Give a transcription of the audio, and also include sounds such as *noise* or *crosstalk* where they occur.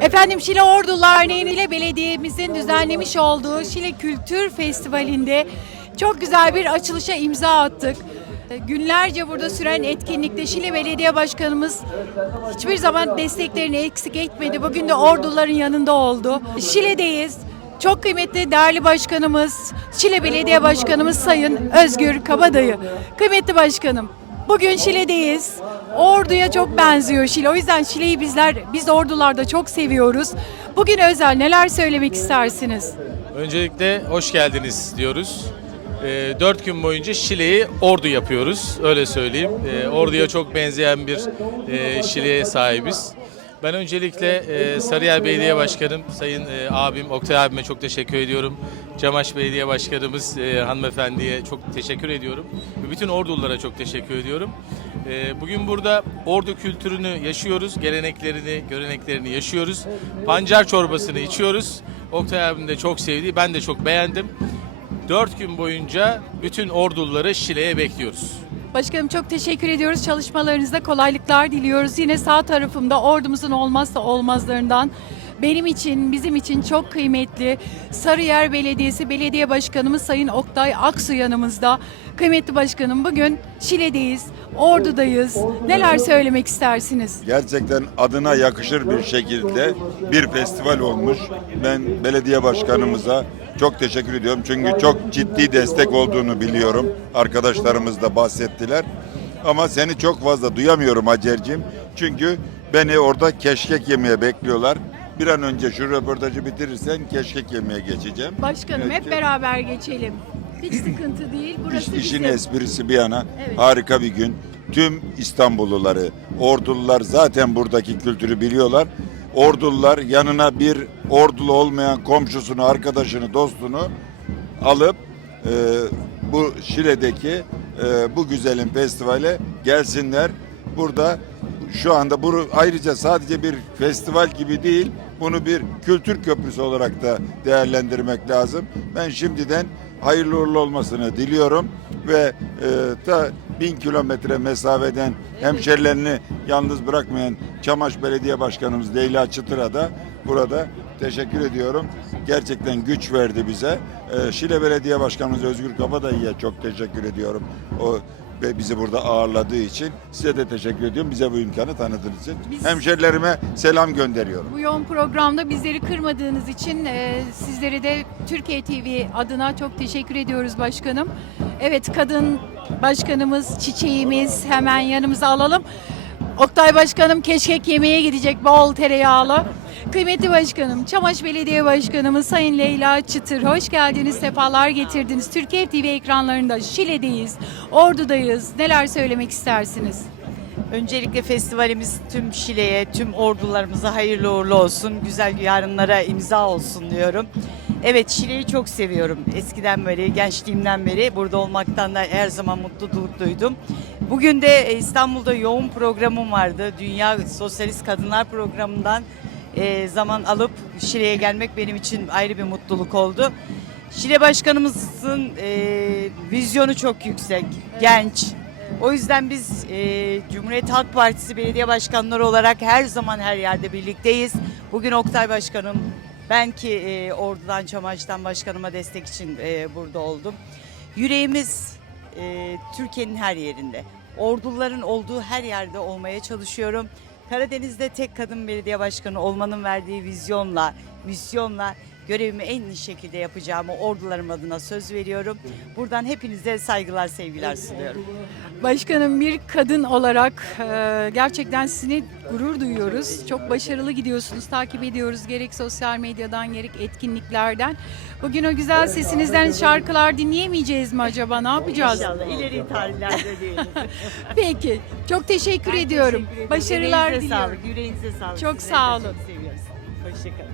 Efendim Şile Derneği ile belediyemizin düzenlemiş olduğu Şile Kültür Festivali'nde çok güzel bir açılışa imza attık. Günlerce burada süren etkinlikte Şile Belediye Başkanımız hiçbir zaman desteklerini eksik etmedi. Bugün de orduların yanında oldu. Şile'deyiz. Çok kıymetli değerli başkanımız, Şile Belediye Başkanımız Sayın Özgür Kabadayı. Kıymetli başkanım, bugün Şile'deyiz. Ordu'ya çok benziyor Şile. O yüzden Şile'yi bizler, biz ordularda çok seviyoruz. Bugün özel neler söylemek istersiniz? Öncelikle hoş geldiniz diyoruz. Ee, Dört gün boyunca Şile'yi Ordu yapıyoruz, öyle söyleyeyim. Ee, Ordu'ya çok benzeyen bir e, Şile'ye sahibiz. Ben öncelikle e, Sarıyer Belediye Başkanım, Sayın e, abim Oktay abime çok teşekkür ediyorum. Camaş Belediye Başkanımız e, hanımefendiye çok teşekkür ediyorum. Ve bütün Ordululara çok teşekkür ediyorum. E, bugün burada Ordu kültürünü yaşıyoruz, geleneklerini, göreneklerini yaşıyoruz. Pancar çorbasını içiyoruz. Oktay abim de çok sevdi, ben de çok beğendim. Dört gün boyunca bütün Orduluları Şile'ye bekliyoruz. Başkanım çok teşekkür ediyoruz. Çalışmalarınızda kolaylıklar diliyoruz. Yine sağ tarafımda ordumuzun olmazsa olmazlarından benim için, bizim için çok kıymetli Sarıyer Belediyesi Belediye Başkanımız Sayın Oktay Aksu yanımızda. Kıymetli başkanım bugün Şile'deyiz, Ordu'dayız. Neler söylemek istersiniz? Gerçekten adına yakışır bir şekilde bir festival olmuş. Ben belediye başkanımıza çok teşekkür ediyorum. Çünkü çok ciddi destek olduğunu biliyorum. Arkadaşlarımız da bahsettiler. Ama seni çok fazla duyamıyorum Hacer'cim. Çünkü beni orada keşkek yemeye bekliyorlar. Bir an önce şu röportajı bitirirsen keşkek yemeye geçeceğim. Başkanım hep beraber geçelim. Hiç sıkıntı değil. Burası İş, işin bizim. esprisi bir yana Evet. harika bir gün. Tüm İstanbulluları, Ordulular zaten buradaki kültürü biliyorlar. Ordulular yanına bir Ordulu olmayan komşusunu, arkadaşını, dostunu alıp e, bu Şile'deki e, bu güzelim festivale gelsinler. Burada şu anda bu ayrıca sadece bir festival gibi değil, bunu bir kültür köprüsü olarak da değerlendirmek lazım. Ben şimdiden hayırlı uğurlu olmasını diliyorum ve e, ta bin kilometre mesafeden hemşerilerini yalnız bırakmayan Çamaş Belediye Başkanımız Leyla Çıtır'a da burada teşekkür ediyorum. Gerçekten güç verdi bize. E, Şile Belediye Başkanımız Özgür Kabadayı'ya çok teşekkür ediyorum. O ve bizi burada ağırladığı için size de teşekkür ediyorum. Bize bu imkanı tanıdığınız için. Biz- Hemşerilerime selam gönderiyorum. Bu yoğun programda bizleri kırmadığınız için e, sizlere de Türkiye TV adına çok teşekkür ediyoruz başkanım. Evet kadın başkanımız, çiçeğimiz hemen yanımıza alalım. Oktay Başkanım keşkek yemeğe gidecek bol tereyağlı. Kıymetli Başkanım, Çamaş Belediye Başkanımız Sayın Leyla Çıtır, hoş geldiniz, sefalar getirdiniz. Türkiye TV ekranlarında Şile'deyiz, Ordu'dayız. Neler söylemek istersiniz? Öncelikle festivalimiz tüm Şile'ye, tüm ordularımıza hayırlı uğurlu olsun. Güzel yarınlara imza olsun diyorum. Evet Şile'yi çok seviyorum. Eskiden beri, gençliğimden beri burada olmaktan da her zaman mutluluk duydum. Bugün de e, İstanbul'da yoğun programım vardı. Dünya Sosyalist Kadınlar Programı'ndan e, zaman alıp Şile'ye gelmek benim için ayrı bir mutluluk oldu. Şile Başkanımızın e, vizyonu çok yüksek, genç. O yüzden biz e, Cumhuriyet Halk Partisi belediye başkanları olarak her zaman her yerde birlikteyiz. Bugün Oktay Başkanım, ben ki e, Ordu'dan Çamaş'tan başkanıma destek için e, burada oldum. Yüreğimiz e, Türkiye'nin her yerinde. Orduların olduğu her yerde olmaya çalışıyorum. Karadeniz'de tek kadın belediye başkanı olmanın verdiği vizyonla, misyonla görevimi en iyi şekilde yapacağımı ordularım adına söz veriyorum. Buradan hepinize saygılar, sevgiler sunuyorum. Başkanım bir kadın olarak e, gerçekten sizinle gurur duyuyoruz. Çok başarılı gidiyorsunuz, takip ediyoruz gerek sosyal medyadan gerek etkinliklerden. Bugün o güzel sesinizden şarkılar dinleyemeyeceğiz mi acaba? Ne yapacağız? İnşallah ileri tarihlerde diyelim. *laughs* Peki, çok teşekkür ediyorum. Teşekkür ederim. Başarılar Yüreğinize diliyorum. sağlık, yüreğinize sağlık. Çok Sizleri sağ olun. Çok seviyoruz. Hoşçakalın.